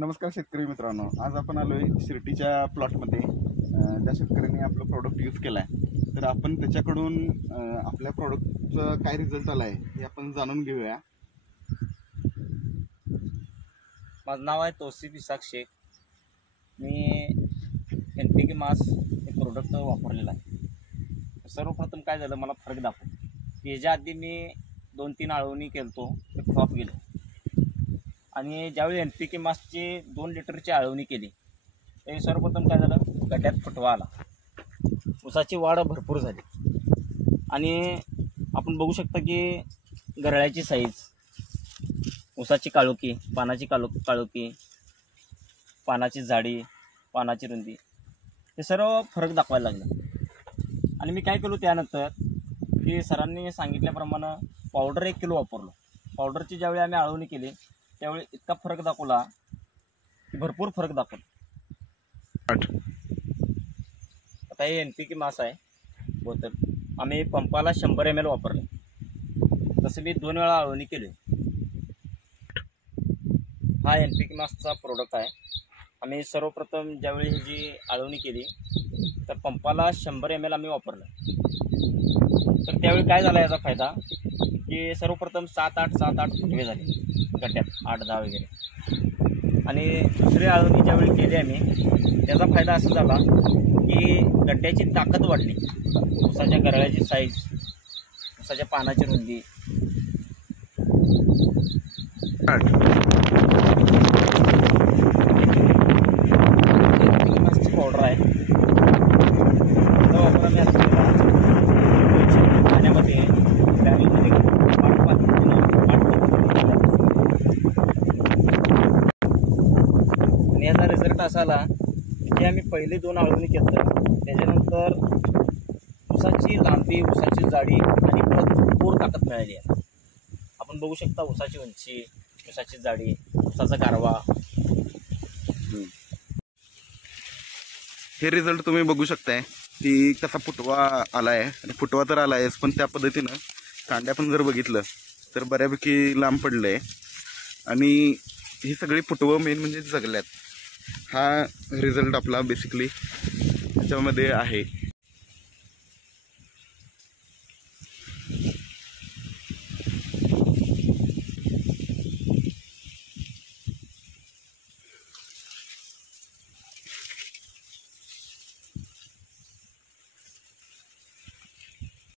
नमस्कार शेतकरी मित्रांनो, आज आपण आलोय शिर्टीच्या प्लॉटमध्ये. ज्या शेतकऱ्यांनी आपलं प्रोडक्ट यूज केलाय, तर आपण त्याच्याकडून आपल्या प्रोडक्टचा काय रिझल्ट आलाय हे आपण जाणून घेऊया. माझं नाव आहे तौसिफ इसाक शेख. मी NPK मास हे प्रोडक्ट वापरलेलं आहे. सर्वप्रथम काय झालं, मला फरक दाखवतो. याच्या आधी मी 2-3 आळवणी केलतो, ते फ्लॉप गेलं. आणि ज्यावेळी NPK मासची 2 लिटरची आळवणी केली, त्यावेळी सर्वप्रथम काय झालं, गड्ड्यात फुटवा आला, ऊसाची वाढ भरपूर झाली. आणि आपण बघू शकता की गरळ्याची साईज, ऊसाची काळोखी, पानाची काळोखी, पानाची जाडी, पानाची रुंदी, हे सर्व फरक दाखवायला लागलं. आणि मी काय केलो त्यानंतर की सरांनी सांगितल्याप्रमाणे पावडर 1 किलो वापरलो. पावडरची ज्यावेळी आम्ही आळवणी केली त्यावेळी इतका फरक दाखवला की भरपूर फरक दाखवला. आता हे NPK मास आहे बोतल, आम्ही पंपाला 100 ml वापरले. तसं मी 2 वेळा आळवणी केली. हा NPK मासचा प्रोडक्ट आहे. आम्ही सर्वप्रथम ज्यावेळी ही जी आळवणी केली तर पंपाला 100 ml आम्ही वापरलं. तर त्यावेळी काय झाला याचा फायदा की सर्वप्रथम 7-8 फुटवे झाले गड्ड्यात, 8-10 वगैरे. आणि दुसरी आळवणी ज्यावेळी केली आम्ही, त्याचा फायदा असा झाला की गड्ड्याची ताकद वाढली, ऊसाच्या गरळ्याची साईज, ऊसाच्या पानाची रुंदी. पावडर आहे, त्याचा वापर आम्ही असं केला, पाण्यामध्ये बॅरलमध्ये आणि याचा रिझल्ट असा आला की आम्ही पहिले 2 आळवणी केलं, त्याच्यानंतर ऊसाची लांबी, ऊसाची जाडी आणि परत भरपूर ताकद मिळाली आहे. आपण बघू शकता ऊसाची उंची, ऊसाची जाडी, ऊसाचा गारवा. हे रिझल्ट तुम्ही बघू शकताय की कसा फुटवा आलाय. आणि फुटवा तर आलायच, पण त्या पद्धतीनं कांड्या पण जर बघितलं तर बऱ्यापैकी लांब पडलंय. आणि ही सगळी फुटवं मेन म्हणजे जगल्यात. हा रिझल्ट आपला बेसिकली त्याच्यामध्ये आहे.